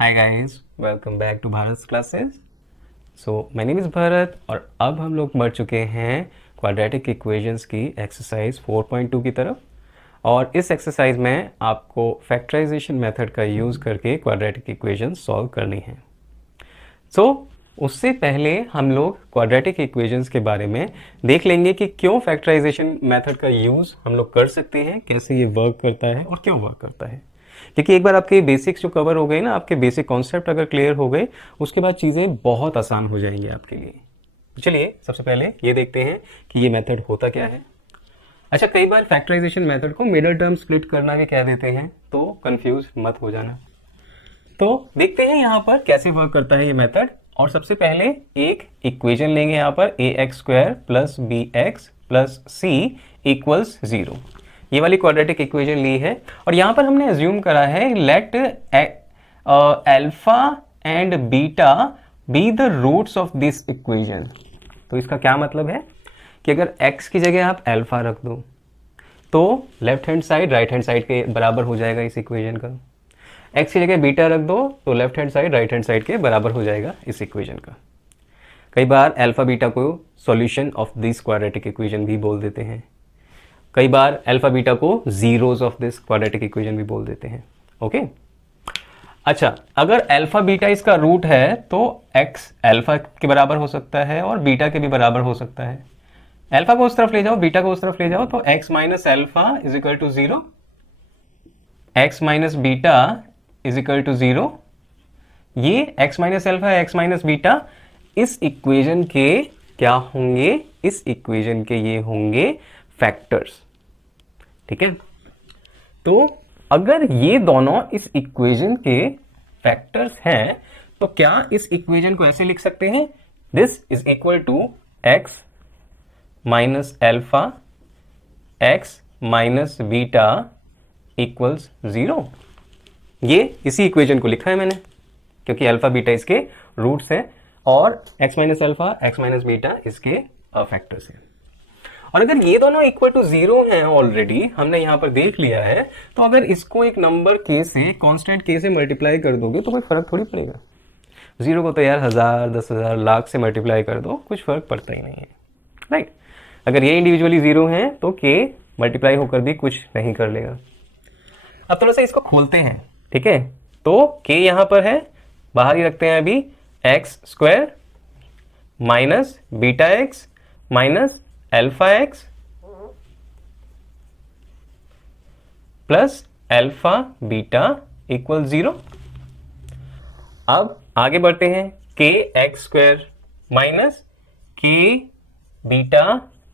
Hi guys, welcome back to Bharat classes. So my name is Bharat और अब हम लोग बढ़ चुके हैं क्वाड्रेटिक इक्वेशंस की एक्सरसाइज 4.2 की तरफ। और इस एक्सरसाइज में आपको फैक्टराइजेशन मेथड का यूज़ करके क्वाड्रेटिक इक्वेशंस सॉल्व करनी है। उससे पहले हम लोग क्वाड्रेटिक इक्वेशंस के बारे में देख लेंगे कि क्यों फैक्टराइजेशन मेथड का यूज़ हम लोग कर सकते हैं, कैसे ये वर्क करता है और क्यों वर्क करता है। क्योंकि एक बार आपके बेसिक्स जो कवर हो गए ना, आपके बेसिक कॉन्सेप्ट अगर क्लियर हो गए, उसके बाद चीज़ें बहुत आसान हो जाएंगी आपके लिए। तो चलिए सबसे पहले ये देखते हैं कि ये मेथड होता क्या है। अच्छा, कई बार फैक्टराइजेशन मेथड को मिडल टर्म स्प्लिट करना भी कह देते हैं, तो कंफ्यूज मत हो जाना। तो देखते हैं यहाँ पर कैसे वर्क करता है ये मेथड। और सबसे पहले एक इक्वेशन लेंगे यहाँ पर ax² plus bx plus c equals 0। ये वाली क्वाड्रेटिक इक्वेशन ली है और यहाँ पर हमने अज्यूम करा है let alpha and beta be the roots of this equation. तो इसका क्या मतलब है कि अगर x की जगह आप अल्फा रख दो तो left hand side right hand side के बराबर हो जाएगा इस इक्वेशन का। x की जगह बीटा रख दो तो left hand side right hand side के बराबर हो जाएगा इस इक्वेशन का। कई बार अल्फा बीटा को solution of this quadratic equation भी बोल देते हैं। कई बार अल्फा बीटा को zeros of this quadratic equation भी बोल देते हैं। ओके, अच्छा, अगर अल्फा बीटा इसका रूट है तो x अल्फा के बराबर हो सकता है और बीटा के भी बराबर हो सकता है। अल्फा को उस तरफ ले जाओ, बीटा को उस तरफ ले जाओ, तो x minus alpha is equal to 0, x minus beta is equal to 0। ये x minus alpha, x minus beta इस इक्वेशन के क्या होंगे? इस इक्वेशन के ये होंगे फैक्टर्स। ठीक है, तो अगर ये दोनों इस इक्वेशन के फैक्टर्स हैं तो क्या इस इक्वेशन को ऐसे लिख सकते हैं, this is equal to x minus alpha x minus beta equals 0। ये इसी इक्वेशन को लिखा है मैंने क्योंकि अल्फा बीटा इसके रूट्स हैं और x minus alpha x minus beta इसके फैक्टर्स हैं। और अगर ये दोनों इक्वल टू 0 हैं, ऑलरेडी हमने यहां पर देख लिया है, तो अगर इसको एक नंबर k से, कांस्टेंट k से मल्टीप्लाई कर दोगे तो कोई फर्क थोड़ी पड़ेगा। 0 को तो यार 1000, 10,000, लाख से मल्टीप्लाई कर दो, कुछ फर्क पड़ता ही नहीं है, राइट। अगर ये इंडिविजुअली 0 है तो k मल्टीप्लाई होकर भी कुछ नहीं कर लेगा। अब थोड़ा सा इसको खोलते हैं, ठीक है। तो k यहां पर है, बाहर ही रखते हैं अभी, x² minus beta x minus alpha x plus alpha beta equal 0। अब आगे बढ़ते हैं, kx² minus k beta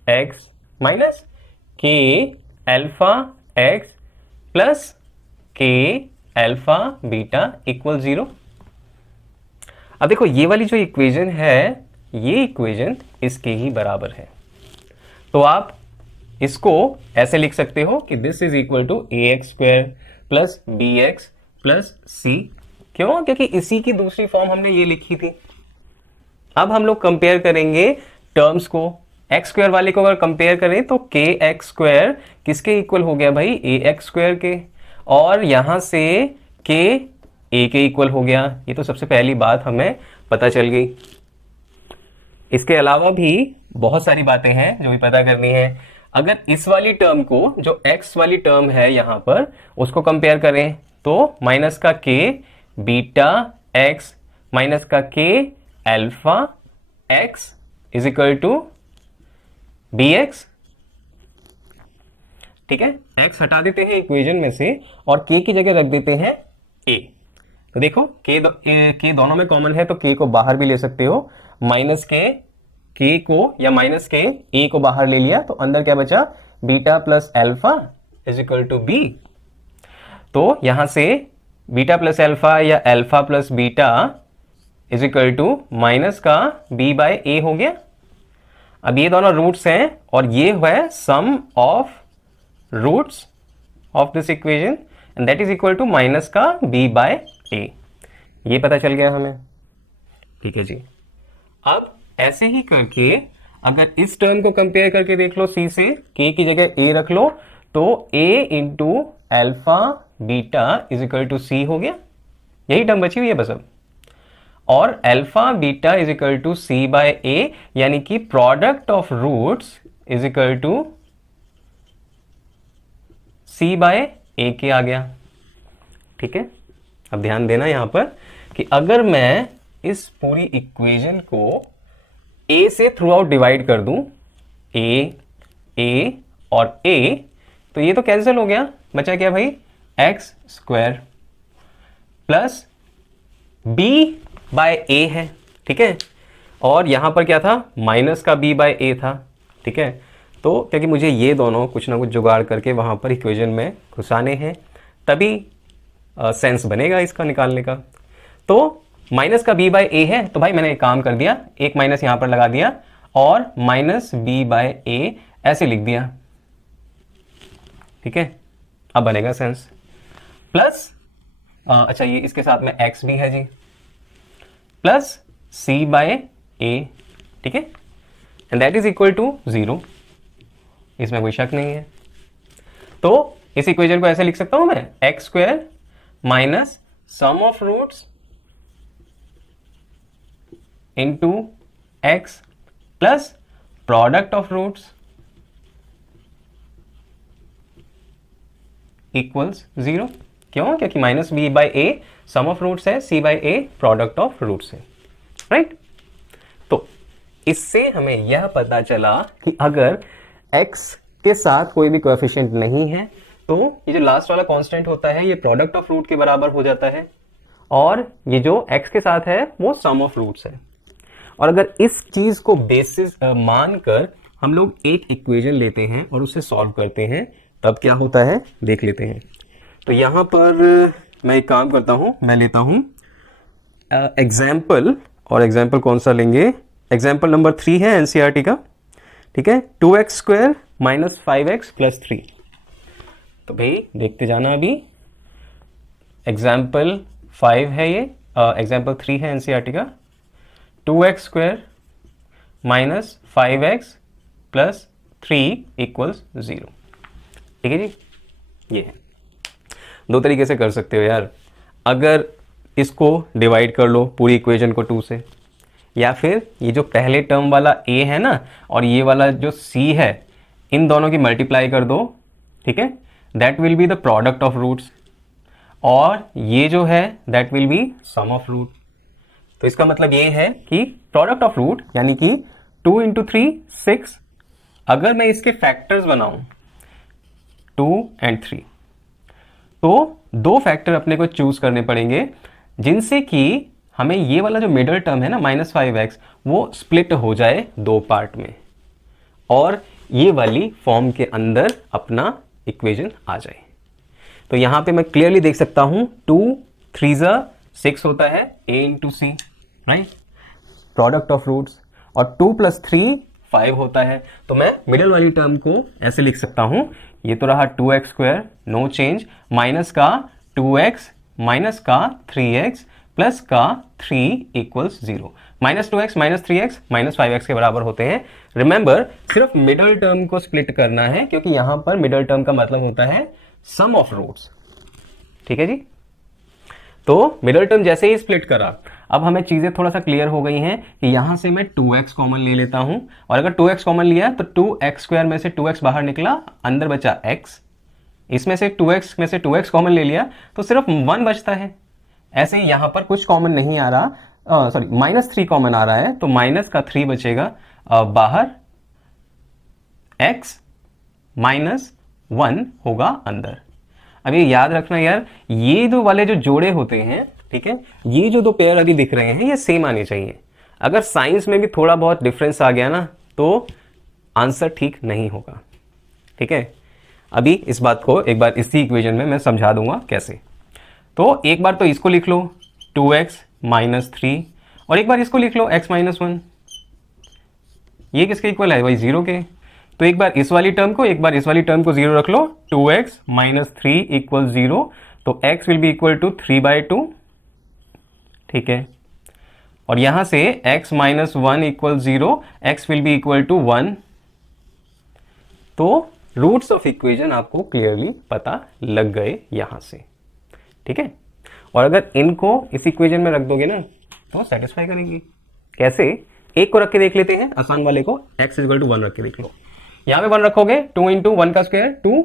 x minus k alpha x plus k alpha beta equal 0। अब देखो ये वाली जो इक्वेशन है, ये इक्वेशन इसके ही बराबर है, तो आप इसको ऐसे लिख सकते हो कि this is equal to ax² plus bx plus c। क्यों? क्योंकि इसी की दूसरी फॉर्म हमने ये लिखी थी। अब हम लोग कंपेयर करेंगे टर्म्स को। x² वाले को अगर कंपेयर करें तो kx² किसके इक्वल हो गया भाई? ax² के, और यहां से k a के इक्वल हो गया। ये तो सबसे पहली बात हमें पता चल गई। इसके अलावा भी बहुत सारी बातें हैं जो भी पता करनी है। अगर इस वाली टर्म को, जो x वाली टर्म है यहां पर, उसको कंपेयर करें तो माइनस का k बीटा x माइनस का k alpha x is equal to bx। ठीक है, x हटा देते हैं इक्वेशन में से और k की जगह रख देते हैं a। तो देखो k दोनों में कॉमन है तो k को बाहर भी ले सकते हो, माइनस k को या माइनस k a को बाहर ले लिया तो अंदर क्या बचा? Beta plus alpha is equal to b। तो यहां से बीटा प्लस अल्फा या alpha plus beta is equal to minus का b बाय a हो गया। अब ये दोनों रूट्स हैं और ये है sum of roots of this equation and that is equal to minus का b बाय a। ये पता चल गया हमें, ठीक है जी। अब ऐसे ही करके अगर इस टर्म को कंपेयर करके देख लो c से, k की जगह a रख लो तो a into alpha beta is equal to c हो गया। यही टर्म बची हुई है बस अब। और alpha beta is equal to c by a, यानी कि product of roots is equal to c by a के आ गया। ठीक है, अब ध्यान देना यहां पर कि अगर मैं इस पूरी इक्वेशन को ए से थ्रू आउट डिवाइड कर दूं, ए और ए, तो ये तो कैंसिल हो गया, बचा क्या भाई, x square plus b by a है। ठीक है, और यहां पर क्या था, माइनस का बी बाय ए था। ठीक है, तो क्योंकि मुझे ये दोनों कुछ ना कुछ जुगाड़ करके वहां पर इक्वेशन में घुसाने हैं, तभी सेंस बनेगा इसका निकालने का। तो माइनस का बी बाय ए है, तो भाई मैंने एक काम कर दिया, एक माइनस यहां पर लगा दिया और माइनस बी बाय ए ऐसे लिख दिया। ठीक है, अब बनेगा सेंस। प्लस अच्छा, ये इसके साथ में एक्स भी है जी, प्लस सी बाय ए। ठीक है, and that is equal to 0, इसमें कोई शक नहीं है। तो इस इक्वेशन को ऐसे लिख सकता हूं मैं, x square minus sum of roots into x plus product of roots equals 0। क्यों? क्योंकि minus b by a sum of roots है, c by a product of roots है। राइट, तो इससे हमें यह पता चला कि अगर x के साथ कोई भी कोएफिशिएंट नहीं है तो ये जो लास्ट वाला कांस्टेंट होता है ये प्रोडक्ट ऑफ रूट के बराबर हो जाता है, और ये जो x के साथ है वो सम ऑफ रूट्स है। और अगर इस चीज को बेसिस मानकर हम लोग एक इक्वेशन लेते हैं और उसे सॉल्व करते हैं, तब क्या होता है देख लेते हैं। तो यहां पर मैं एक काम करता हूं, मैं लेता हूं एग्जाम्पल, और एग्जाम्पल कौन सा लेंगे, एग्जाम्पल नंबर 3 है एनसीईआरटी का। ठीक है, 2x square minus 5x plus 3। तो भाई देखते जाना, अभी एग्जाम्पल 5 है ये, एग्जाम्पल 3 है एनसीईआरटी का। 2x square minus 5x plus 3 equals 0। ठीक है जी, ये है। दो तरीके से कर सकते हो यार, अगर इसको डिवाइड कर लो पूरी इक्वेशन को 2 से, या फिर ये जो पहले टर्म वाला a है ना और ये वाला जो c है, इन दोनों की मल्टीप्लाई कर दो। ठीक है, that will be the product of roots, और ये जो है that will be sum of root. तो इसका मतलब ये है कि प्रोडक्ट ऑफ रूट यानी कि 2 इंटू 3 6, अगर मैं इसके फैक्टर्स बनाऊं 2 एंड 3, तो दो फैक्टर अपने को चूज करने पड़ेंगे जिनसे कि हमें ये वाला जो मिडल टर्म है ना माइनस 5x, वो स्प्लिट हो जाए दो पार्ट में और ये वाली फॉर्म के अंदर अपना इक्वेशन आ जाए। तो यहां पे मैं क्लियरली देख सकता हूं 2 3 6 होता है a into c, right, product of roots, और 2 प्लस 3 5 होता है। तो मैं मिडल वाली टर्म को ऐसे लिख सकता हूं, ये तो रहा 2x square no change, minus का 2x माइनस का 3x प्लस का 3 equals 0। Minus 2x minus 3x minus 5x के बराबर होते हैं। रिमेंबर, सिर्फ मिडल टर्म को स्प्लिट करना है, क्योंकि यहां पर मिडल टर्म का मतलब होता है सम ऑफ रूट्स। ठीक है जी, तो मिडल टर्म जैसे ही स्प्लिट करा, अब हमें चीजें थोड़ा सा क्लियर हो गई हैं कि यहां से मैं 2x कॉमन ले लेता हूं, और अगर 2x कॉमन लिया तो 2x स्क्वायर में से 2x बाहर निकला, अंदर बचा x, इसमें से 2x में से 2x कॉमन ले लिया तो सिर्फ 1 बचता है। ऐसे ही यहां पर कुछ कॉमन नहीं आ रहा, सॉरी माइनस 3 कॉमन आ रहा है, तो माइनस का 3 बचेगा बाहर, x माइनस 1 होगा अंदर। अब ये याद रखना यार, ये दो वाले जो जोड़े होते हैं, ठीक है, ये जो दो पेयर अभी दिख रहे हैं ये सेम आने चाहिए। अगर साइंस में भी थोड़ा बहुत डिफरेंस आ गया ना तो आंसर ठीक नहीं होगा। ठीक है, अभी इस बात को एक बार इसी इक्वेशन में मैं समझा दूंगा कैसे। तो एक बार तो इसको लिख लो 2x माइनस 3, और एक बार इसको लिख लो x माइनस 1। ये किसके इक्वल है भाई, 0 के। तो एक बार इस वाली टर्म को, एक बार इस वाली टर्म को 0 रख लो, 2x माइनस 3 इक्वल 0, तो x will be equal to 3/2। ठीक है, और यहां से x माइनस 1 equal 0, x will be equal to 1। तो रूट्स ऑफ इक्वेशन आपको क्लियरली पता लग गए यहां से। ठीक है, और अगर इनको इस इक्वेशन में रख दोगे ना तो सेटिस्फाई करेंगी। कैसे, एक को रख के देख लेते हैं, आसान वाले को, x इक्वल टू 1 रख के देख लो। यहाँ पे 1 रखोगे, 2 इंटू 1 का square 2,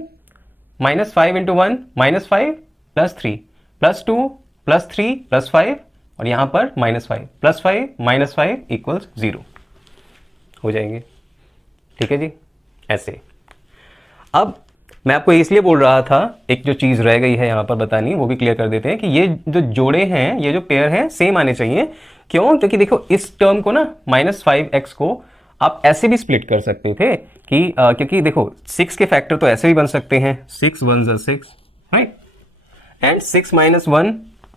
minus 5 into 1 minus 5 plus 3 plus 2 plus 3 plus 5 और यहाँ पर माइनस 5 प्लस 5 माइनस 5 इक्वल्स 0 हो जाएंगे। ठीक है जी, ऐसे। अब मैं आपको इसलिए बोल रहा था, एक जो चीज़ रह गई है यहाँ पर बतानी, वो भी क्लियर कर देते हैं कि ये जो जोड़े हैं, ये जो पेयर हैं, सेम आने चाहिए। क्यों? क्योंकि देखो इस टर्म को ना -5x को आप ऐसे भी स्प्लिट कर सकते थे कि क्योंकि देखो 6 के फैक्टर तो ऐसे भी बन सकते हैं, 6 1 ज़ा 6, राइट, एंड 6 माइनस 1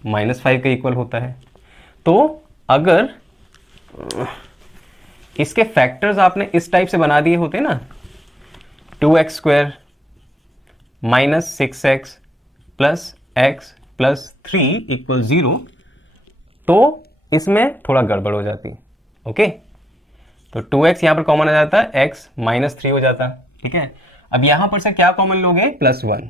-5 के इक्वल होता है। तो अगर इसके फैक्टर्स आपने इस टाइप से बना दिए होते ना, 2x square minus 6x plus x plus 3 equal 0, तो इसमें थोड़ा गड़बड़ हो जाती। ओके, तो 2x यहां पर कॉमन आ जाता, x माइनस 3 हो जाता। ठीक है, अब यहां पर से क्या कॉमन लोगे? +1,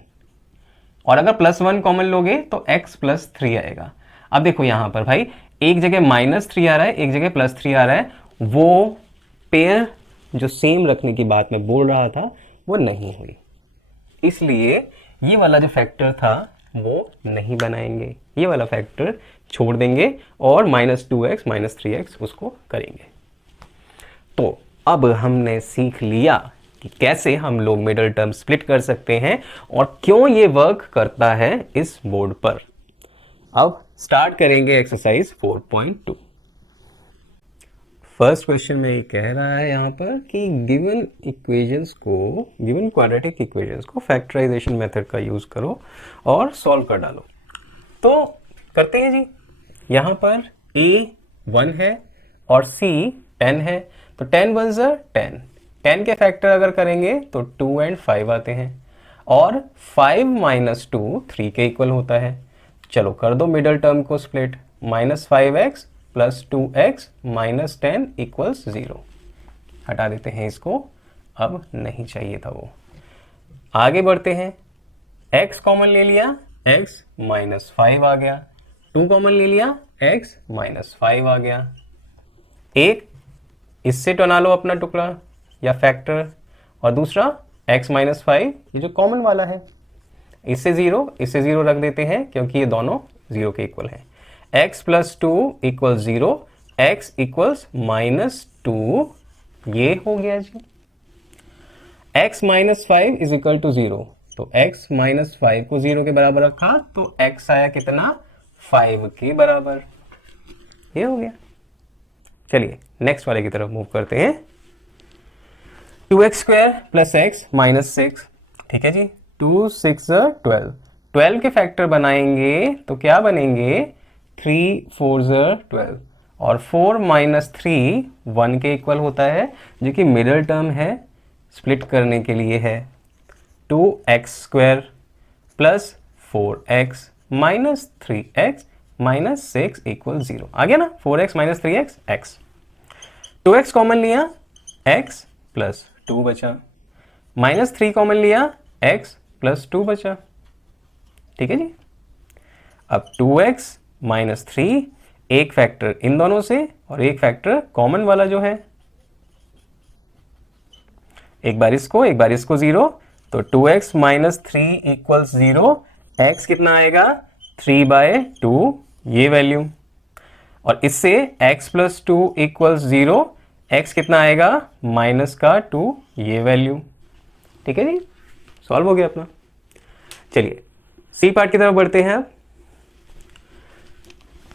और अगर +1 कॉमन लोगे तो x प्लस 3 आएगा। अब देखो यहां पर भाई एक जगह -3 आ रहा है, एक जगह +3 आ रहा है, वो पेयर जो सेम रखने की बात मैं बोल रहा था वो नहीं हुई, इसलिए ये वाला जो फैक्टर था वो नहीं बनाएंगे, ये वाला फैक्टर छोड़ देंगे और -2x -3x उसको करेंगे। तो अब हमने सीख लिया कि कैसे हम लोग मिडल टर्म स्प्लिट कर सकते हैं और क्यों ये वर्क करता है इस बोर्ड पर। अब स्टार्ट करेंगे एक्सरसाइज 4.2। फर्स्ट क्वेश्चन में ये कह रहा है यहाँ पर कि गिवन इक्वेशंस को, गिवन क्वाड्रेटिक इक्वेशंस को फैक्टराइजेशन मेथड का यूज करो और सॉल्व कर डालो। तो करते हैं जी। यहाँ पर a 1 है और c 10 है, तो 10 1 ज़ा 10, 10 के फैक्टर अगर करेंगे तो 2 एंड 5 आते हैं, और 5 माइनस 2 3 के इक्वल होता है। चलो कर दो मिडल टर्म को split, -5x plus 2x minus 10 equals 0। हटा देते हैं इसको, अब नहीं चाहिए था वो। आगे बढ़ते हैं, x कॉमन ले लिया, x -5 आ गया, 2 कॉमन ले लिया, x -5 आ गया। एक इससे टना लो अपना टुकड़ा या फैक्टर, और दूसरा x -5 ये जो कॉमन वाला है, इससे 0 रख देते हैं क्योंकि ये दोनों 0 के इक्वल हैं। x plus 2 equal 0, x equals -2, ये हो गया जी। x -5 इज इक्वल टू 0, तो x -5 को 0 के बराबर रखा तो x आया कितना? 5 के बराबर, ये हो गया। चलिए नेक्स्ट वाले की तरफ मूव करते हैं। 2x square plus x minus 6, ठीक है जी। 2 6 12, 12 के फैक्टर बनाएंगे तो क्या बनेंगे? 3 4 12, और 4 माइनस 3 1 के इक्वल होता है, जो कि मिडल टर्म है, स्प्लिट करने के लिए है। 2x square plus 4x minus 3x minus 6 equal 0 आ गया ना। 4x minus 3x x, 2x common लिया, x प्लस 2 बचा, माइनस 3 कॉमन लिया, x प्लस 2 बचा, ठीक है जी। अब 2x माइनस 3, एक फैक्टर इन दोनों से और एक फैक्टर कॉमन वाला जो है, एक बार इसको 0, तो 2x माइनस 3 इक्वल्स 0, x कितना आएगा? 3/2 ये वैल्यू, और इससे x प्लस 2 इक्वल्स 0, x कितना आएगा? -2 ये वैल्यू, ठीक है जी। सॉल्व हो गया अपना। चलिए सी पार्ट की तरफ बढ़ते हैं। अब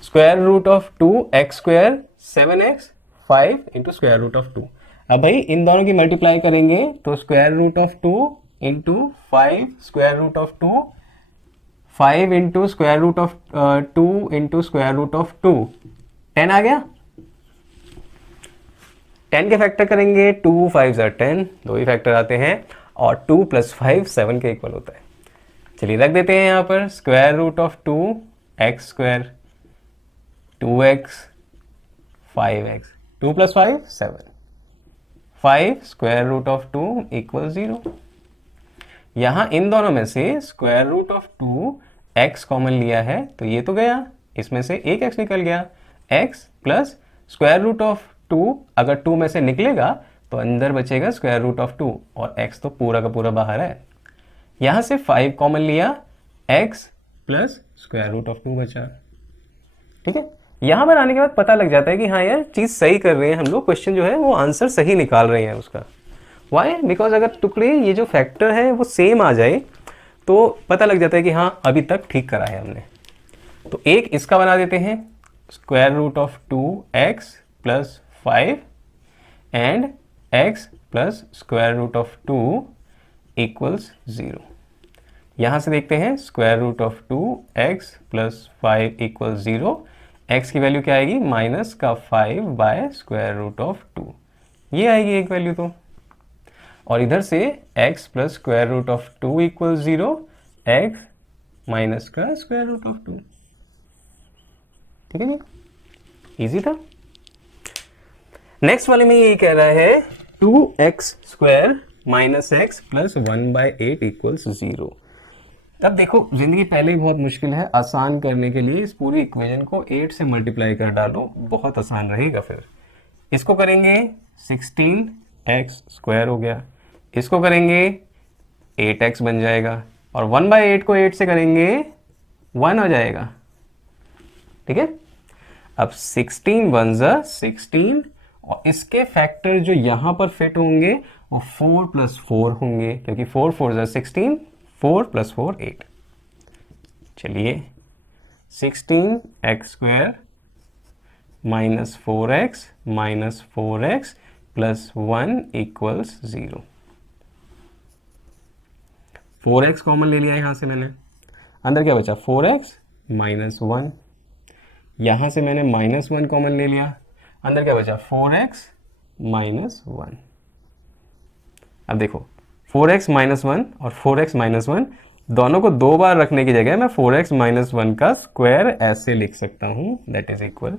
square root of 2x square 7x 5 into square root of 2। अब भाई इन दोनों की मल्टीप्लाई करेंगे तो square root of 2 into 5 square root of 2, 5 into square root of 2 into square root of 2, 10 आ गया। 10 के फैक्टर करेंगे, 2 5 10, दो ही फैक्टर आते हैं, और 2 प्लस 5 7 के इक्वल होता है। चलिए रख देते हैं यहाँ पर square root of 2 x square, 2x 5x, 2 plus 5 7, 5 square root of 2 equal 0। यहाँ इन दोनों में से square root of 2 x common लिया है तो ये तो गया, इसमें से एक x निकल गया, x plus square root of 2, अगर 2 में से निकलेगा तो अंदर बचेगा स्क्वायर रूट ऑफ 2 और x तो पूरा का पूरा बाहर है। यहां से 5 कॉमन लिया, x plus square root of 2 बचा। ठीक है, यहां पर आने के बाद पता लग जाता है कि हाँ यार चीज सही कर रहे हैं हम लोग, क्वेश्चन जो है वो आंसर सही निकाल रहे हैं उसका। वाई? बिकॉज अगर टुकड़े ये जो फैक्टर है वो सेम आ जाए तो पता लग जाता है कि हाँ अभी तक ठीक करा है हमने। तो एक इसका बना देते हैं, square root of 2x plus 5 and x plus square root of 2 equals 0। यहां से देखते हैं square root of 2x plus 5 equal 0, x की वैल्यू क्या आएगी, माइनस का 5 बाय स्क्वायर रूट ऑफ 2, ये आएगी एक वैल्यू तो। और इधर से x plus square root of 2 equal 0, x minus का स्क्वायर रूट ऑफ 2। ठीक है जी, इजी था। नेक्स्ट वाले में ये कह रहा है 2x square minus x plus 1/8 equals 0। तब देखो जिंदगी पहले ही बहुत मुश्किल है, आसान करने के लिए इस पूरी इक्वेशन को 8 से मल्टीप्लाई कर डालो, बहुत आसान रहेगा। फिर इसको करेंगे 16x स्क्वायर हो गया, इसको करेंगे 8x बन जाएगा, और 1/8 को 8 से करेंगे 1 हो जाएगा। ठीक है, अब 16 1 ज़ा 16, और इसके फैक्टर जो यहां पर फिट होंगे वो 4 + 4 होंगे, क्योंकि 4 4 ज़ा 16, 4 + 4 8। चलिए 16x square minus 4x minus 4x plus 1 equals 0। 4x common ले लिया यहां से मैंने, अंदर क्या बचा 4x माइनस 1, यहां से मैंने माइनस 1 कॉमन ले लिया, अंदर क्या बचा 4x माइनस 1। अब देखो 4x माइनस 1 और 4x माइनस 1 दोनों को दो बार रखने की जगह मैं 4x माइनस 1 का स्क्वायर ऐसे लिख सकता हूं, दैट इज इक्वल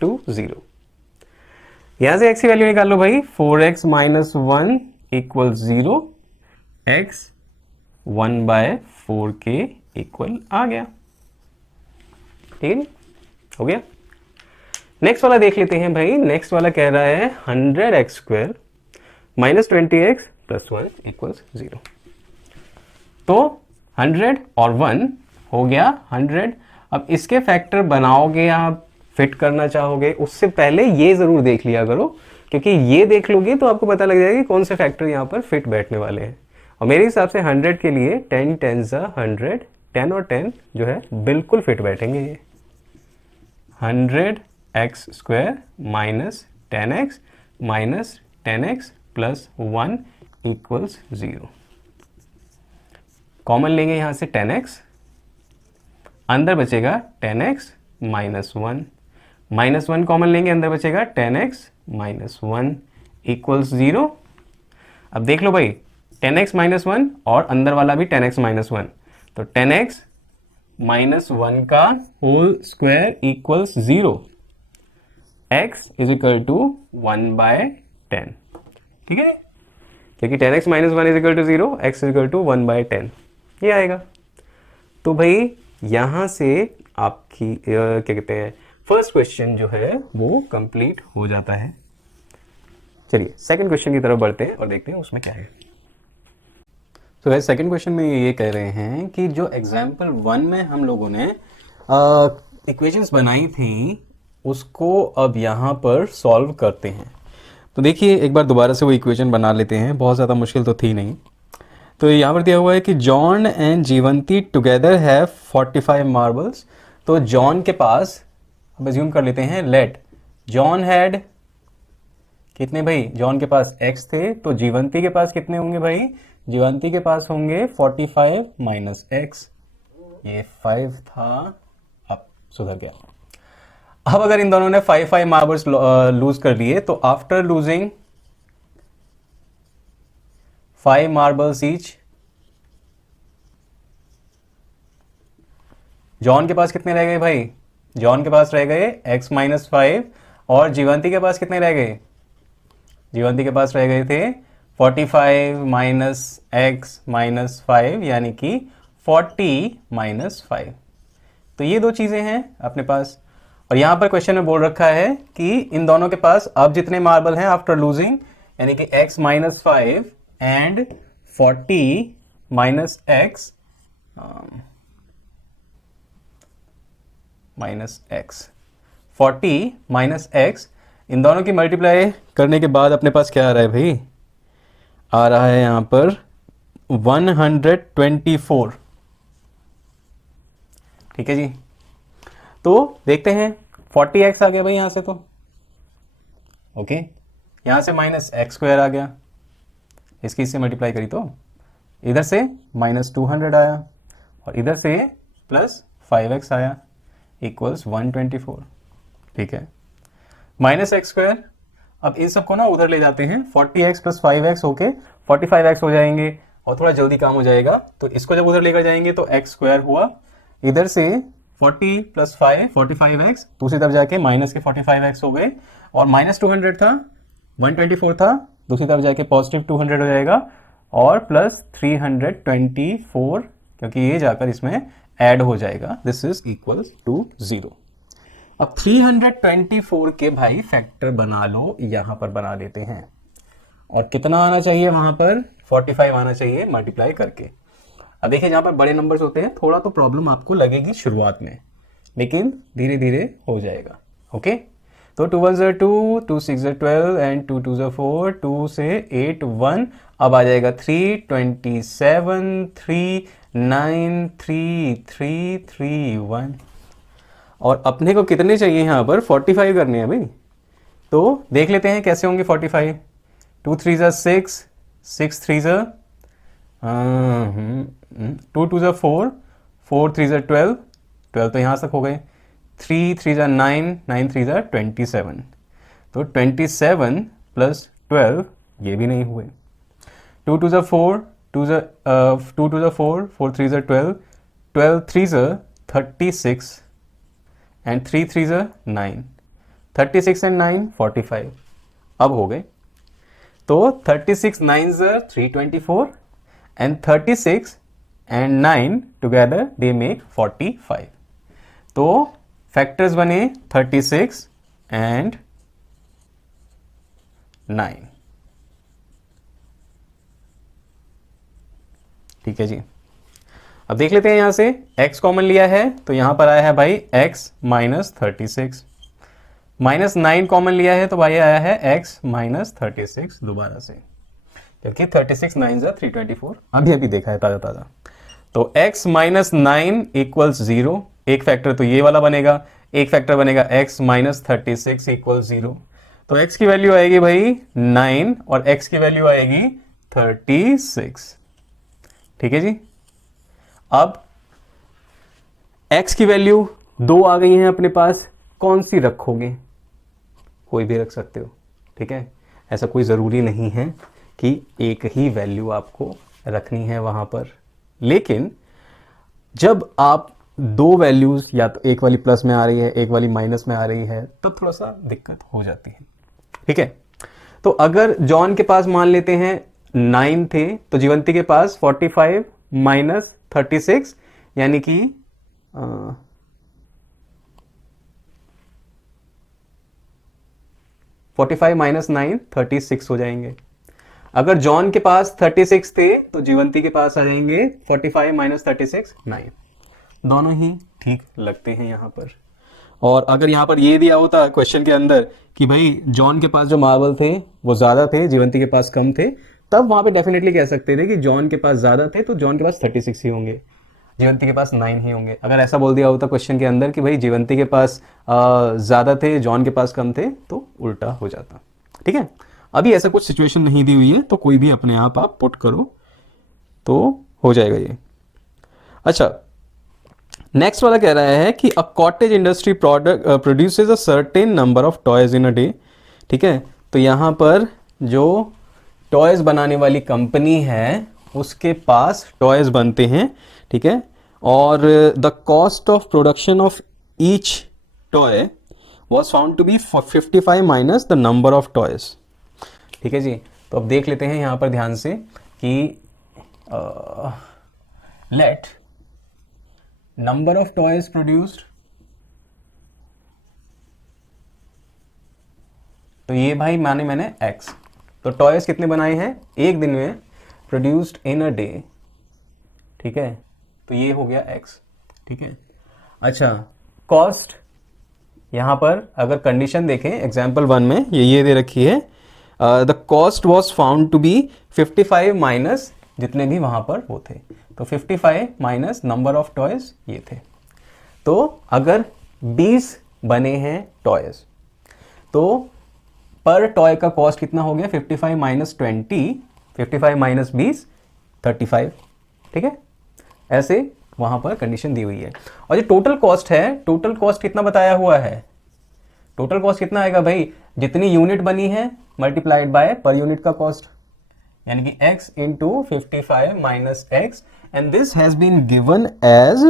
टू 0। यहां से x की वैल्यू निकाल लो भाई, 4x माइनस 1 इक्वल 0, x 1/4 के इक्वल आ गया। ठीक है, हो गया। नेक्स्ट वाला देख लेते हैं भाई। नेक्स्ट वाला कह रहा है 100x square minus 20x plus 1 equals 0। तो 100 और 1 हो गया 100। अब इसके फैक्टर बनाओगे आप, फिट करना चाहोगे, उससे पहले ये जरूर देख लिया करो, क्योंकि ये देख लोगे तो आपको पता लग जाएगा कि कौन से फैक्टर यहाँ पर फिट बैठने वाले हैं। और मेरे हिसाब से 100 के लिए 10 10 ज़ा 100, 10 और 10 जो है बिल्कुल फिट बैठेंगे ये। 100x square minus 10x minus 10x plus 1 equals 0। Common लेंगे यहां से 10x, अंदर बचेगा 10x माइनस 1, माइनस 1 कॉमन लेंगे, अंदर बचेगा 10x माइनस 1 इक्वल्स 0। अब देख लो भाई 10x माइनस 1 और अंदर वाला भी 10x माइनस 1, तो 10x माइनस 1 का whole square equals 0, x is equal to 1/10। ठीक है, क्योंकि 10x minus 1 is equal to 0, x is equal to 1/10, ये आएगा। तो भाई यहां से आपकी क्या कहते हैं फर्स्ट क्वेश्चन जो है वो कंप्लीट हो जाता है। चलिए सेकंड क्वेश्चन की तरफ बढ़ते हैं और देखते हैं उसमें क्या है। तो वैसे सेकंड क्वेश्चन में ये कह रहे हैं कि जो एग्जाम्पल 1 में हम लोगों ने इक्वेशंस बनाई थी उसको अब यहाँ पर सॉल्व करते हैं। तो देखिए एक बार दोबारा से वो इक्वेशन बना लेते हैं, बहुत ज़्यादा मुश्किल तो थी नहीं। तो यहाँ पर दिया हुआ है कि John and Jeevanti together have 45 marbles. तो जॉन के पास, अब अज्यूम कर लेते हैं, लेट जॉन हैड कितने भाई, जॉन के पास x थे, तो जीवंती के पास कितने होंगे भाई, जीवंती के पास होंगे 45 माइनस x, ये 5 था, अब सुधर गया। अब अगर इन दोनों ने 5 मार्बल्स लूज कर लिए तो after losing 5 marbles each, John के पास कितने रह गए भाई, जॉन के पास रह गए x माइनस 5, और जीवंती के पास कितने रह गए, जीवंती के पास रह गए थे 45 माइनस x माइनस 5, यानी कि 40 माइनस 5। तो ये दो चीज़ें हैं अपने पास। और यहाँ पर क्वेश्चन में बोल रखा है कि इन दोनों के पास अब जितने मार्बल हैं आफ्टर लूजिंग, यानी कि x minus 5 and 40 minus x minus x 40 minus x, इन दोनों की मल्टीप्लाई करने के बाद अपने पास क्या आ रहा है भाई? आ रहा है यहाँ पर 124। ठीक है जी। तो देखते हैं 40x आ गया भाई यहाँ से, तो ओके, यहाँ से माइनस एक्स स्क्वायर आ गया, इसकी इससे मल्टीप्लाई करी तो इधर से माइनस 200 आया और इधर से प्लस 5x आया इक्वल्स 124। ठीक है, माइनस एक्स स्क्वायर, अब इन सबको ना उधर ले जाते हैं, 40x प्लस 5x होके 45x हो जाएंगे और थोड़ा जल्दी काम हो जाएगा। तो इसको जब उधर लेकर जाएंगे तो x स्क्वायर हुआ, इधर से 40 प्लस 5 45x, दूसरी तरफ जाके माइनस के 45x हो गए और माइनस 200 था 124 था, दूसरी तरफ जाके पॉजिटिव 200 हो जाएगा और प्लस 324, क्योंकि ये जाकर इसमें ऐड हो जाएगा, दिस इज इक्वल टू 0। अब 324 के भाई फैक्टर बना लो, यहां पर बना लेते हैं, और कितना आना चाहिए वहां पर? 45 आना चाहिए मल्टीप्लाई करके। अब देखिए जहां पर बड़े नंबर्स होते हैं थोड़ा तो प्रॉब्लम आपको लगेगी शुरुआत में, लेकिन धीरे धीरे हो जाएगा। ओके, तो 2 1 2, 2 6 12 एंड 2 2 4, 2 से 8 1, अब आ जाएगा 3 27 3 9 3 3 3 1। और अपने को कितने चाहिए यहाँ पर? 45 करने हैं भाई। तो देख लेते हैं कैसे होंगे 45। 2 3 6, 6 3 2 2 4, 4 3 12, 12 तो यहाँ तक हो गए, 3 3 9, 9 3 27, तो 27 प्लस 12 ये भी नहीं हुए। 2 2 4, 2 2 4, 4 3 12, 12 3 36 एंड 3 3 9, 36 एंड 9 45, अब हो गए। तो 36 9 324 and 36 and 9 together they make 45। तो फैक्टर्स बने 36 and 9। ठीक है जी, अब देख लेते हैं यहां से x कॉमन लिया है तो यहां पर आया है भाई x माइनस 36, माइनस 9 कॉमन लिया है तो भाई आया है x माइनस 36 दोबारा से, क्योंकि 36 9 324 अभी देखा है ताजा ताजा। तो x माइनस 9 इक्वल्स 0, एक फैक्टर तो ये वाला बनेगा, एक फैक्टर बनेगा x माइनस 36 इक्वल 0। तो x की वैल्यू आएगी भाई 9 और x की वैल्यू आएगी 36। ठीक है जी, अब x की वैल्यू 2 आ गई है अपने पास, कौन सी रखोगे? कोई भी रख सकते हो। ठीक है, ऐसा कोई ज़रूरी नहीं है कि एक ही वैल्यू आपको रखनी है वहां पर, लेकिन जब आप दो वैल्यूज या तो एक वाली प्लस में आ रही है एक वाली माइनस में आ रही है तब थोड़ा सा दिक्कत हो जाती है। ठीक है, तो अगर जॉन के पास मान लेते हैं 9 थे तो जीवंती के पास 45 माइनस 36 यानी कि 45 माइनस 9 36 हो जाएंगे। अगर जॉन के पास 36 थे तो जीवंती के पास आ जाएंगे 45 माइनस 36 9। दोनों ही ठीक लगते हैं यहाँ पर। और अगर यहाँ पर ये दिया होता क्वेश्चन के अंदर कि भाई जॉन के पास जो मार्बल थे वो ज़्यादा थे, जीवंती के पास कम थे, तब वहाँ पे डेफिनेटली कह सकते थे कि जॉन के पास ज़्यादा थे तो जॉन के पास 36 ही होंगे, जीवंती के पास 9 ही होंगे। अगर ऐसा बोल दिया होता क्वेश्चन के अंदर कि भाई जीवंती के पास ज़्यादा थे जॉन के पास कम थे तो उल्टा हो जाता। ठीक है, अभी ऐसा कुछ सिचुएशन नहीं दी हुई है तो कोई भी अपने आप पुट करो तो हो जाएगा ये। अच्छा, नेक्स्ट वाला कह रहा है कि a cottage industry product produces a certain number of toys in a day. ठीक है, तो यहाँ पर जो टॉयज बनाने वाली कंपनी है उसके पास टॉयज बनते हैं। ठीक है, और the cost of production of each toy was found to be 55 minus the number of toys. ठीक है जी, तो अब देख लेते हैं यहाँ पर ध्यान से कि late number of toys produced, तो ये भाई माने मैंने x, तो टॉयज कितने बनाए हैं एक दिन में, प्रोड्यूस्ड इन अ डे, ठीक है, तो ये हो गया x, ठीक है। अच्छा, कॉस्ट, यहां पर अगर कंडीशन देखें एग्जाम्पल 1 में ये दे रखी है, the cost was found to be 55 minus जितने भी वहां पर वो थे, तो 55 माइनस नंबर ऑफ टॉयज ये थे। तो अगर 20 बने हैं टॉयज, तो पर टॉय का कॉस्ट कितना हो गया, 55 माइनस 20, 55 माइनस 20, 35, ठीक है। ऐसे वहां पर कंडीशन दी हुई है। और जो टोटल कॉस्ट है, टोटल कॉस्ट कितना बताया हुआ है, टोटल कॉस्ट कितना आएगा भाई, जितनी यूनिट बनी है मल्टीप्लाइड बाय पर यूनिट का कॉस्ट, यानी कि x into 55 minus x, and this has been given as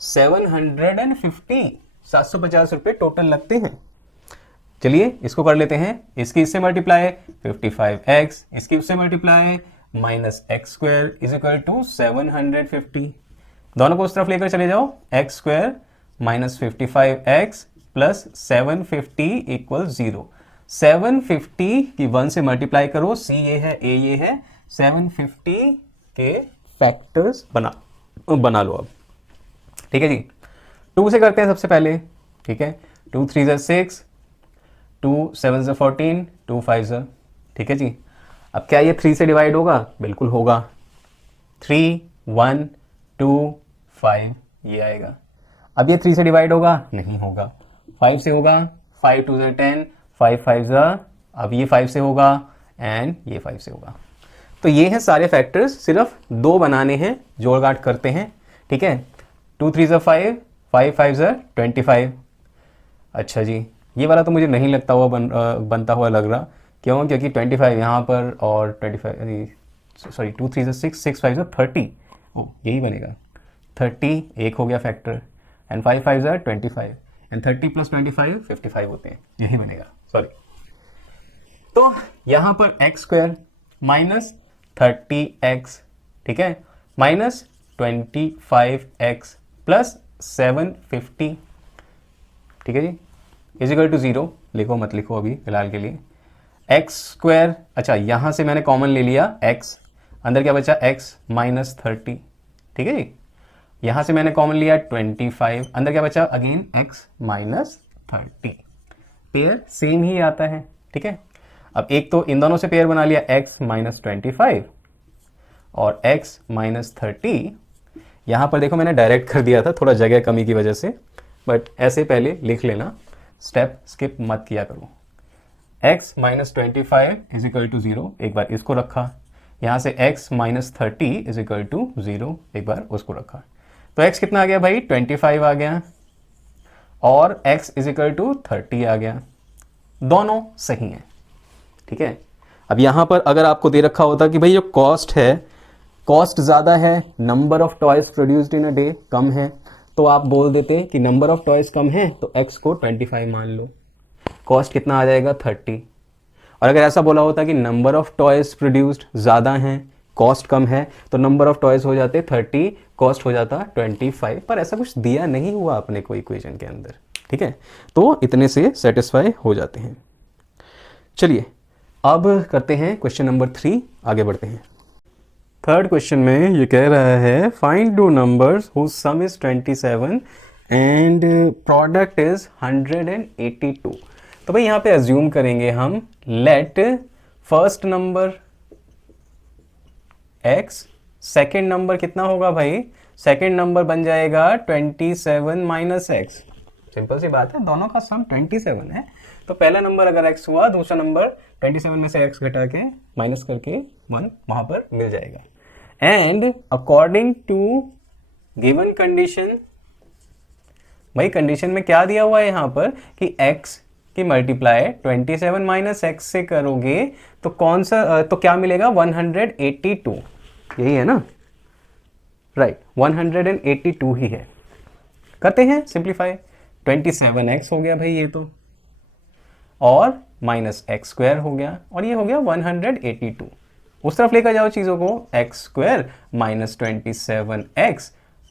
750, 750 रुपए टोटल लगते हैं। चलिए इसको कर लेते हैं, इसकी इससे मल्टीप्लाई 55x, इसकी उससे multiply minus x square is equal to 750, दोनों को उस तरफ लेकर चले जाओ, x square minus 55x plus 750 equal 0, 750 की 1 से मल्टीप्लाई करो, c ये है, a ये है, 750 के फैक्टर्स बना लो अब, ठीक है जी। 2 से करते हैं सबसे पहले, ठीक है, 2 3 6, 2 7 14, 2 5, ठीक है जी। अब क्या ये 3 से डिवाइड होगा, बिल्कुल होगा, 3 1 2 5 ये आएगा। अब ये 3 से डिवाइड होगा, नहीं होगा, 5 से होगा, 5 2 10, 5 5, अब ये 5 से होगा एंड ये 5 से होगा। तो ये हैं सारे फैक्टर्स, सिर्फ 2 बनाने हैं, जोड़ घाट करते हैं, ठीक है। 2 3 5, 5 5 25। अच्छा जी, ये वाला तो मुझे नहीं लगता हुआ बनता हुआ लग रहा, क्यों, क्योंकि 25 यहाँ पर और 25 सॉरी 2 3 6 6 5 30, ओ यही बनेगा, 30 एक हो गया फैक्टर, एंड 5 5 25, एंड 30 प्लस 25 55 होते हैं, यही बनेगा, सॉरी। तो यहाँ पर एक्स स्क्वायर माइनस 30x, ठीक है, माइनस 25x प्लस 750, ठीक है जी, इज इक्वल टू 0, लिखो मत लिखो अभी फिलहाल के लिए, एक्स स्क्वायर, अच्छा यहाँ से मैंने कॉमन ले लिया x, अंदर क्या बचा x माइनस 30, ठीक है जी, यहाँ से मैंने कॉमन लिया 25, अंदर क्या बचा again x minus 30, pair same ही आता है, ठीक है। अब एक तो इन दोनों से पेयर बना लिया x माइनस 25 और x माइनस 30, यहाँ पर देखो मैंने डायरेक्ट कर दिया था थोड़ा जगह कमी की वजह से, बट ऐसे पहले लिख लेना, स्टेप स्किप मत किया करो। x minus 25 is equal to 0, एक बार इसको रखा, यहाँ से x minus 30 is equal to 0, एक बार उसको रखा, तो x कितना आ गया भाई 25 आ गया, और x इज इक्वल टू 30 आ गया, दोनों सही हैं, ठीक है। अब यहाँ पर अगर आपको दे रखा होता कि भाई जो कॉस्ट है, कॉस्ट ज़्यादा है, number of toys produced in a day कम है, तो आप बोल देते कि नंबर ऑफ टॉयज कम है तो x को 25 मान लो, कॉस्ट कितना आ जाएगा 30। और अगर ऐसा बोला होता कि नंबर ऑफ टॉयज प्रोड्यूस्ड ज़्यादा हैं, कॉस्ट कम है, तो नंबर ऑफ टॉयज हो जाते 30, कॉस्ट हो जाता 25, पर ऐसा कुछ दिया नहीं हुआ अपने को इक्वेशन के अंदर, ठीक है, तो इतने से सेटिस्फाई हो जाते हैं। चलिए अब करते हैं क्वेश्चन नंबर 3, आगे बढ़ते हैं। थर्ड क्वेश्चन में ये कह रहा है find 2 numbers whose sum is 27 and product is 182। तो भाई यहाँ पे अज्यूम करेंगे हम, let first number x, second number कितना होगा भाई, सेकेंड नंबर बन जाएगा 27 माइनस एक्स, सिंपल सी बात है, दोनों का सम 27 है, तो पहला नंबर अगर x हुआ, दूसरा नंबर 27 में से x घटा के माइनस करके 1 वहां पर मिल जाएगा। And according to given condition, भाई कंडीशन में क्या दिया हुआ है यहाँ पर कि x की मल्टीप्लाई 27 माइनस एक्स से करोगे तो कौन सा, तो क्या मिलेगा 182, यही है ना, राइट, 182 ही है। करते हैं सिंप्लीफाई, 27x हो गया भाई ये तो, और माइनस एक्स स्क्वायर हो गया, और ये हो गया 182, उस तरफ लेकर जाओ चीज़ों को, x square minus 27x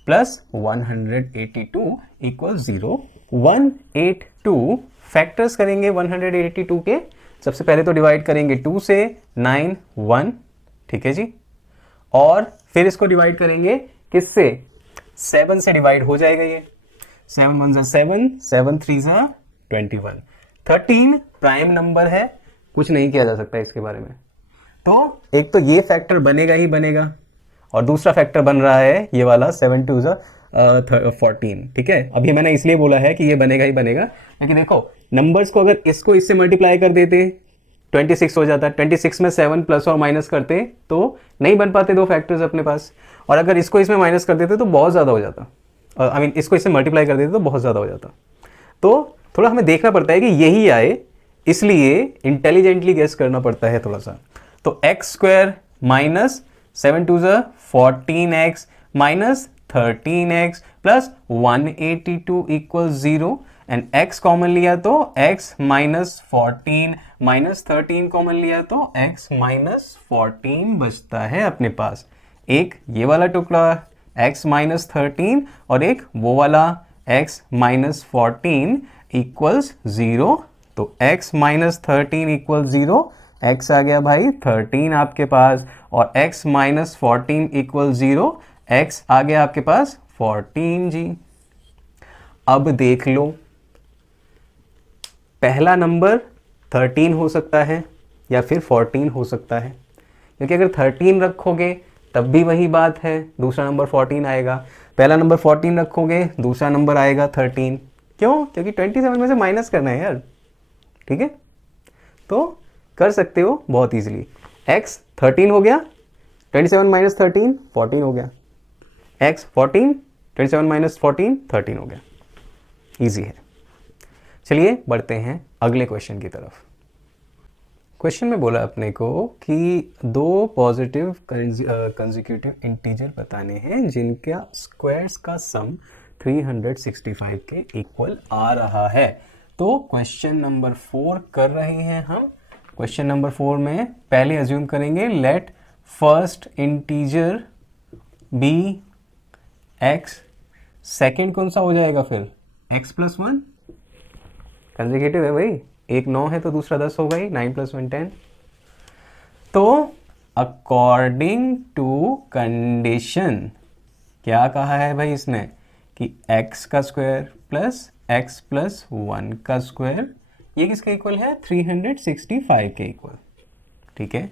plus 182 equal 0। 182 factors करेंगे 182 के। सबसे पहले तो डिवाइड करेंगे 2 से, 9 1, ठीक है जी। और फिर इसको डिवाइड करेंगे किससे, 7 से डिवाइड हो जाएगा ये। 7 1 7, 7 3 21। 13 प्राइम नंबर है, कुछ नहीं किया जा सकता इसके बारे में। तो एक तो ये फैक्टर बनेगा ही बनेगा, और दूसरा फैक्टर बन रहा है ये वाला 7 2 14, ठीक है। अभी मैंने इसलिए बोला है कि ये बनेगा ही बनेगा, क्योंकि देखो नंबर्स को अगर इसको इससे मल्टीप्लाई कर देते 26 हो जाता, 26 में 7 प्लस और माइनस करते तो नहीं बन पाते दो फैक्टर्स अपने पास, और अगर इसको इसमें माइनस कर देते तो बहुत ज़्यादा हो जाता, आई मीन इसको इससे मल्टीप्लाई कर देते तो बहुत ज़्यादा हो जाता। तो थोड़ा हमें देखना पड़ता है कि यही आए, इसलिए इंटेलिजेंटली गेस करना पड़ता है थोड़ा सा। तो x square minus 7 2 14x minus 13x plus 182 equal 0, and x common लिया तो x माइनस 14 माइनस 13 कॉमन लिया तो x माइनस 14 बचता है अपने पास। एक ये वाला टुकड़ा x माइनस 13 और एक वो वाला x माइनस 14 इक्वल्स 0। तो x माइनस 13 इक्वल 0, x आ गया भाई 13 आपके पास, और x माइनस 14 इक्वल 0, x आ गया आपके पास 14 जी। अब देख लो, पहला नंबर 13 हो सकता है या फिर 14 हो सकता है, क्योंकि अगर 13 रखोगे तब भी वही बात है, दूसरा नंबर 14 आएगा। पहला नंबर 14 रखोगे, दूसरा नंबर आएगा 13। क्यों? क्योंकि 27 में से माइनस करना है यार, ठीक है। तो कर सकते हो बहुत इजीली। x 13 हो गया, 27 माइनस 13 14 हो गया, x 14 27 माइनस 14 13 हो गया। इजी है। चलिए बढ़ते हैं अगले क्वेश्चन की तरफ। क्वेश्चन में बोला अपने को कि दो पॉजिटिव कंसेक्यूटिव इंटीजर बताने हैं जिनका स्क्वायर्स का सम 365 के इक्वल आ रहा है। तो क्वेश्चन नंबर 4 कर रहे हैं हम। क्वेश्चन नंबर 4 में पहले अज्यूम करेंगे let first integer be x, second कौन सा हो जाएगा फिर x प्लस 1, कंसेक्यूटिव है भाई, एक 9 है तो दूसरा 10 होगा ही, 9 प्लस 1 10। तो अकॉर्डिंग टू कंडीशन क्या कहा है भाई इसने कि x का स्क्वायर प्लस x प्लस 1 का स्क्वायर ये किसके इक्वल है, 365 के इक्वल, ठीक है।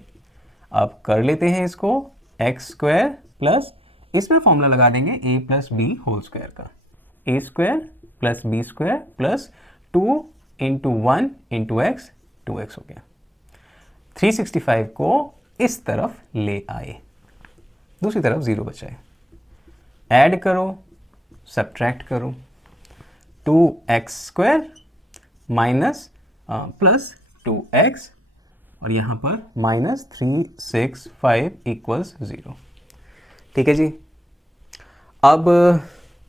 अब कर लेते हैं इसको, एक्स स्क्वायर प्लस इसमें फॉर्मूला लगा देंगे a plus b whole square का, a square plus b square plus 2 into 1 into x, 2x हो गया। 365 को इस तरफ ले आए, दूसरी तरफ 0 बचाए, ऐड करो सब्ट्रैक्ट करो, 2x square minus plus 2x और यहाँ पर माइनस 365 इक्वल्स 0, ठीक है जी। अब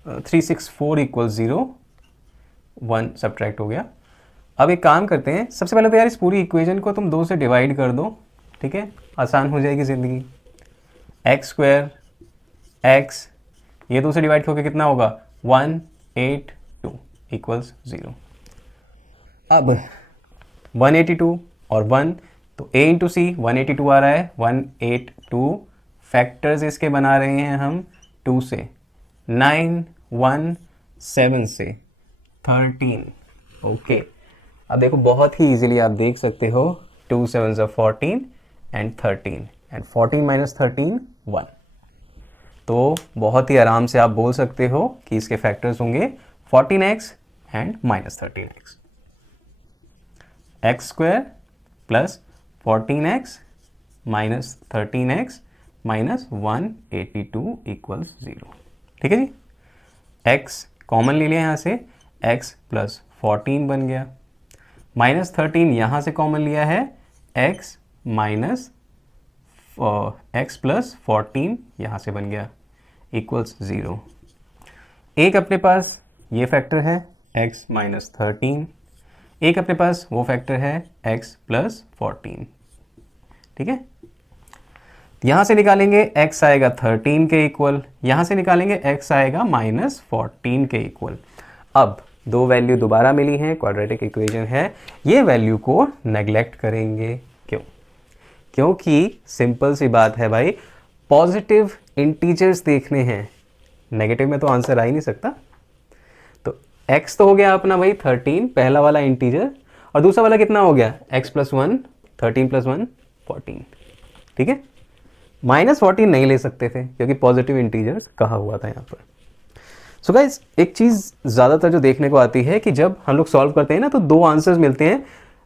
364 इक्वल्स 0, 1 सब्ट्रैक्ट हो गया। अब एक काम करते हैं, सबसे पहले तो यार इस पूरी इक्वेशन को तुम 2 से डिवाइड कर दो, ठीक है, आसान हो जाएगी ज़िंदगी। एक्स स्क्वायर एक्स, ये 2 से डिवाइड होकर कितना होगा, 182 इक्वल्स 0। अब 182 और 1 तो a इंटू सी 182 आ रहा है, 182 फैक्टर्स इसके बना रहे हैं हम 2 से, 9 1 7 से 13, ओके। अब देखो बहुत ही इजीली आप देख सकते हो, 2 7 14 एंड 13 एंड 14 माइनस 13 1। तो बहुत ही आराम से आप बोल सकते हो कि इसके फैक्टर्स होंगे 14x and minus 13x। X square plus 14x minus 13x minus 182 equals 0, ठीक है जी। x कॉमन ले लिया यहाँ से, x प्लस 14 बन गया, माइनस 13 यहाँ से कॉमन लिया है, x माइनस x प्लस 14 यहाँ से बन गया इक्वल्स 0। एक अपने पास ये फैक्टर है x माइनस 13, एक अपने पास वो फैक्टर है x प्लस 14, ठीक है। यहां से निकालेंगे x आएगा 13 के इक्वल, यहां से निकालेंगे x आएगा -14 के इक्वल। अब दो वैल्यू दोबारा मिली हैं, क्वाड्रेटिक इक्वेशन है, ये वैल्यू को नेग्लेक्ट करेंगे। क्यों? क्योंकि सिंपल सी बात है भाई, पॉजिटिव इंटीजर्स देखने हैं, नेगेटिव में तो आंसर आ ही नहीं सकता। तो x तो हो गया अपना भाई 13 पहला वाला इंटीजर, और दूसरा वाला कितना हो गया x + 1, 13 + 1 14। ठीक है, -14 नहीं ले सकते थे क्योंकि पॉजिटिव इंटीजर्स कहा हुआ था यहाँ पर। सो गाइस, एक चीज़ ज़्यादातर जो देखने को आती है कि जब हम लोग सॉल्व करते हैं ना तो दो आंसर्स मिलते हैं,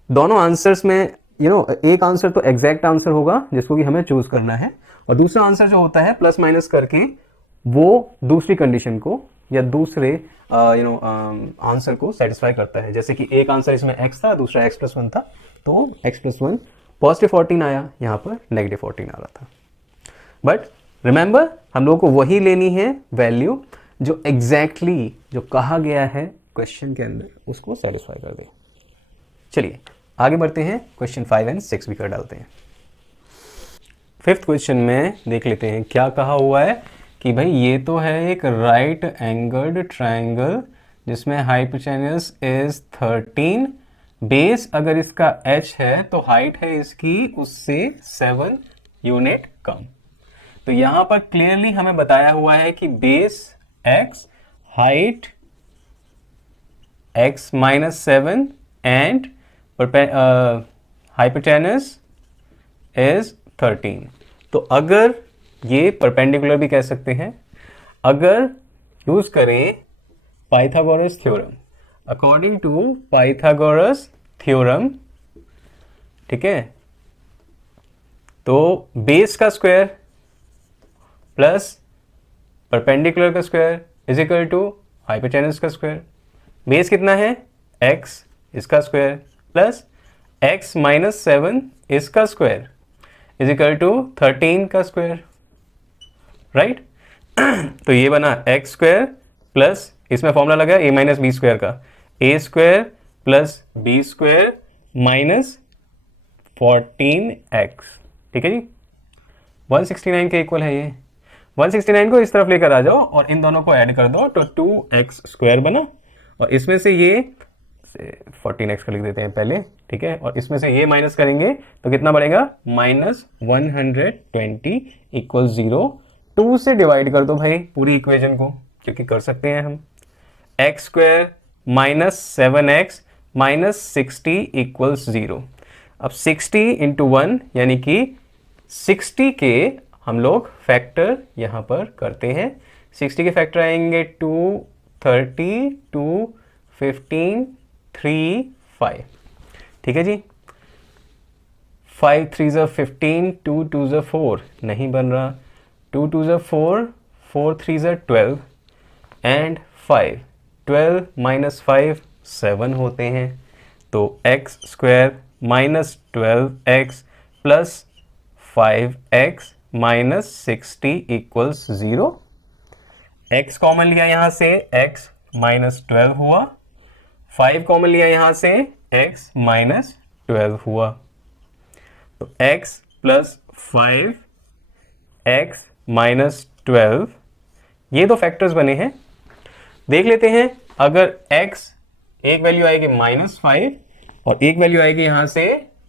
दोनों आंसर्स में एक आंसर तो एग्जैक्ट आंसर होगा जिसको कि हमें चूज करना है, और दूसरा आंसर जो होता है प्लस माइनस करके वो दूसरी कंडीशन को या दूसरे आंसर को सेटिस्फाई करता है। जैसे कि एक आंसर इसमें x था, दूसरा x + 1 था, तो x + 1 पॉजिटिव 14 आया, यहाँ पर नेगेटिव 14 आ रहा था। बट रिमेंबर, हम लोगों को वही लेनी है वैल्यू जो एग्जैक्टली जो कहा गया है क्वेश्चन के अंदर उसको सेटिस्फाई कर दे। चलिए आगे बढ़ते हैं, क्वेश्चन 5 और 6 भी कर डालते हैं। 5th क्वेश्चन में देख लेते हैं क्या कहा हुआ है कि भाई ये तो है एक राइट एंगल्ड ट्रायंगल जिसमें हाइपोटेन्यूज इज 13, बेस अगर इसका h है तो हाइट है इसकी उससे 7 यूनिट कम। तो यहां पर क्लियरली हमें बताया हुआ है कि base x, height x -7 and hypotenuse is 13। तो अगर ये परपेंडिकुलर भी कह सकते हैं, अगर यूज करें Pythagoras theorem, according to Pythagoras theorem, ठीक है, तो बेस का स्क्वायर प्लस परपेंडिकुलर का square is equal to hypotenuse का स्क्वायर। बेस कितना है x, इसका स्क्वायर प्लस x -7 इसका स्क्वायर इज इक्वल टू 13 का स्क्वायर, राइट। तो ये बना एक्स स्क्वायर प्लस इसमें फॉर्मूला लगा a - b स्क्वायर का, a square plus b square minus 14x। ठीक है जी, 169 के इक्वल है ये। 169 को इस तरफ लेकर आ जाओ और इन दोनों को ऐड कर दो तो 2x स्क्वायर बना, और इसमें से ये 14x का लिख देते हैं पहले, ठीक है, और इसमें से ये माइनस करेंगे तो कितना बढ़ेगा -120 इक्वल 0। 2 से डिवाइड कर दो भाई पूरी इक्वेशन को, क्योंकि कर सकते हैं हम। x square -7x -60 equal 0। अब 60 × 1 यानी कि 60 के हम लोग फैक्टर यहां पर करते हैं। 60 के फैक्टर आएंगे 2, 30, 2, 15, 3, 5। ठीक है जी, 5 3 ज़ा 15, 2 2 ज़ा 4 नहीं बन रहा, 2 2 ज़ा 4, 4 3 ज़ा 12 एंड 5, 12 - 5 7 होते हैं। तो x square -12x plus 5x -60 equals 0। x common लिया यहां से, x -12 हुआ, 5 कॉमन लिया यहां से, x -12 हुआ। तो x प्लस 5 x -12 ये दो फैक्टर्स बने हैं। देख लेते हैं, अगर x एक वैल्यू आएगी -5 और एक वैल्यू आएगी यहां से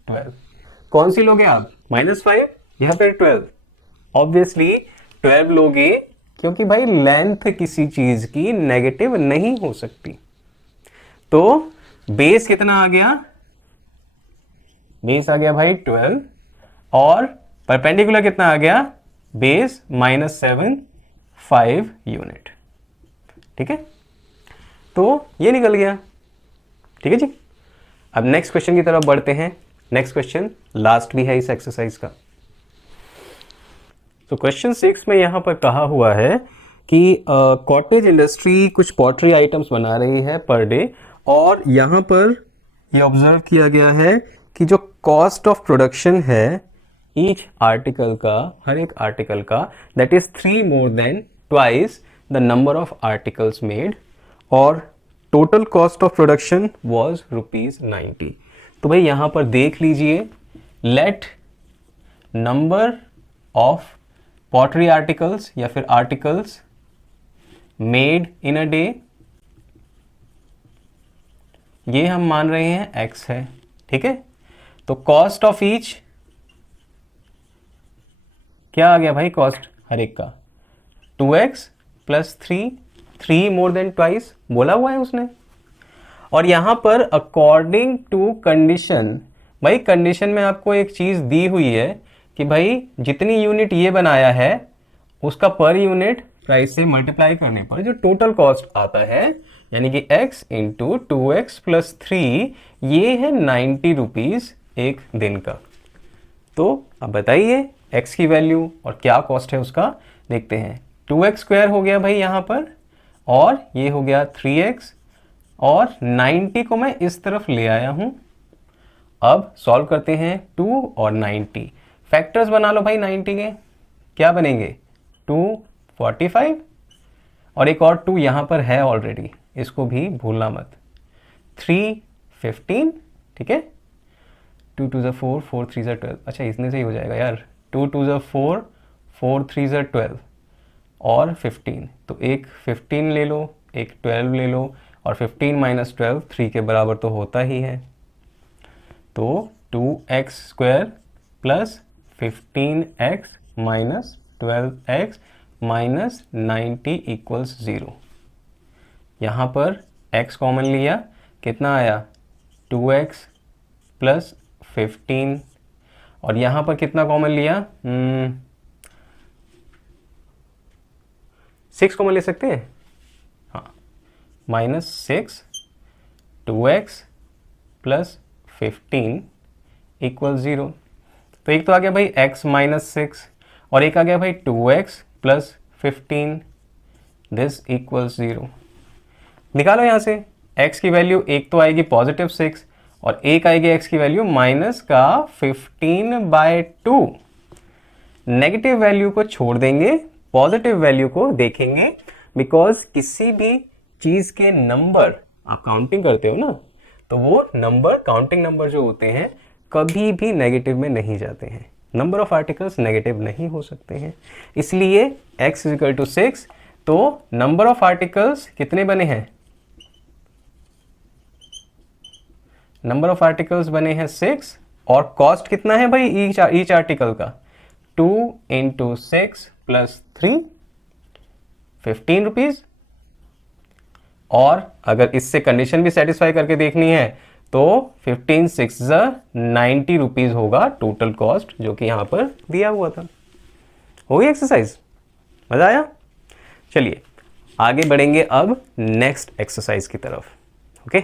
12, कौन सी लोगे आप, -5 या फिर 12? ऑब्वियसली 12 लोगे, क्योंकि भाई लेंथ किसी चीज की नेगेटिव नहीं हो सकती। तो बेस कितना आ गया, बेस आ गया भाई 12, और परपेंडिकुलर कितना आ गया, बेस -7 5 यूनिट। ठीक है, तो ये निकल गया। ठीक है जी, अब नेक्स्ट क्वेश्चन की तरफ बढ़ते हैं। नेक्स्ट क्वेश्चन लास्ट भी है इस एक्सरसाइज का। तो क्वेश्चन 6 में यहां पर कहा हुआ है कि कॉटेज इंडस्ट्री कुछ पॉटरी आइटम्स बना रही है पर डे, और यहां पर ये ऑब्जर्व किया गया है कि जो कॉस्ट ऑफ प्रोडक्शन है ईच आर्टिकल का, हर एक आर्टिकल का, that is 3 more than twice the number of articles made, और total cost of production was ₹90। तो भाई यहां पर देख लीजिए, let number of pottery articles या फिर articles made in a day, ये हम मान रहे हैं x है, ठीक है। तो कॉस्ट ऑफ ईच क्या आ गया भाई, कॉस्ट हर एक का 2x plus 3 more than twice बोला हुआ है उसने। और यहां पर अकॉर्डिंग टू कंडीशन, भाई कंडीशन में आपको एक चीज दी हुई है कि भाई जितनी यूनिट ये बनाया है उसका पर यूनिट प्राइस से मल्टीप्लाई करने पर जो टोटल कॉस्ट आता है, यानी कि x इंटू 2x प्लस 3, ये है 90 रुपीज एक दिन का। तो अब बताइए x की वैल्यू और क्या कॉस्ट है उसका देखते हैं। 2x स्क्वायर हो गया भाई यहाँ पर, और ये हो गया 3x, और 90 को मैं इस तरफ ले आया हूं। अब सॉल्व करते हैं 2 और 90, फैक्टर्स बना लो भाई 90 के, क्या बनेंगे 245, और एक और 2 यहां पर है ऑलरेडी, इसको भी भूलना मत, 315, ठीक है। 2 2 4, 4 3 12, अच्छा इसमें से ही हो जाएगा यार, 2 2 4, 4 3 12 और 15, तो एक 15 ले लो, एक 12 ले लो, और 15 माइनस 12 3 के बराबर तो होता ही है। तो 2x square plus 15x minus 12x minus 90 equals 0। यहाँ पर x कॉमन लिया, कितना आया 2x प्लस 15, और यहाँ पर कितना कॉमन लिया 6 कॉमन ले सकते हैं, हाँ, माइनस 6, 2x प्लस 15 इक्वल 0। तो एक तो आ गया भाई x माइनस 6, और एक आ गया भाई 2x प्लस 15, दिस इक्वल्स 0। निकालो यहाँ से x की वैल्यू, एक तो आएगी पॉजिटिव 6 और एक आएगी x की वैल्यू माइनस का 15/2। नेगेटिव वैल्यू को छोड़ देंगे, पॉजिटिव वैल्यू को देखेंगे, बिकॉज किसी भी चीज के नंबर आप काउंटिंग करते हो ना, तो वो नंबर, काउंटिंग नंबर जो होते हैं कभी भी नेगेटिव में नहीं जाते हैं। नंबर ऑफ आर्टिकल्स नेगेटिव नहीं हो सकते हैं, इसलिए x इक्वल टू 6। तो नंबर ऑफ आर्टिकल्स कितने बने हैं, नंबर ऑफ आर्टिकल्स बने हैं 6, और कॉस्ट कितना है भाई ईच आर्टिकल का, 2 इंटू 6 प्लस 3, 15 रुपीज। और अगर इससे कंडीशन भी सेटिस्फाई करके देखनी है तो 15 6 90 रुपीज होगा टोटल कॉस्ट, जो कि यहां पर दिया हुआ था। हो गई एक्सरसाइज, मजा आया। चलिए आगे बढ़ेंगे अब नेक्स्ट एक्सरसाइज की तरफ। ओके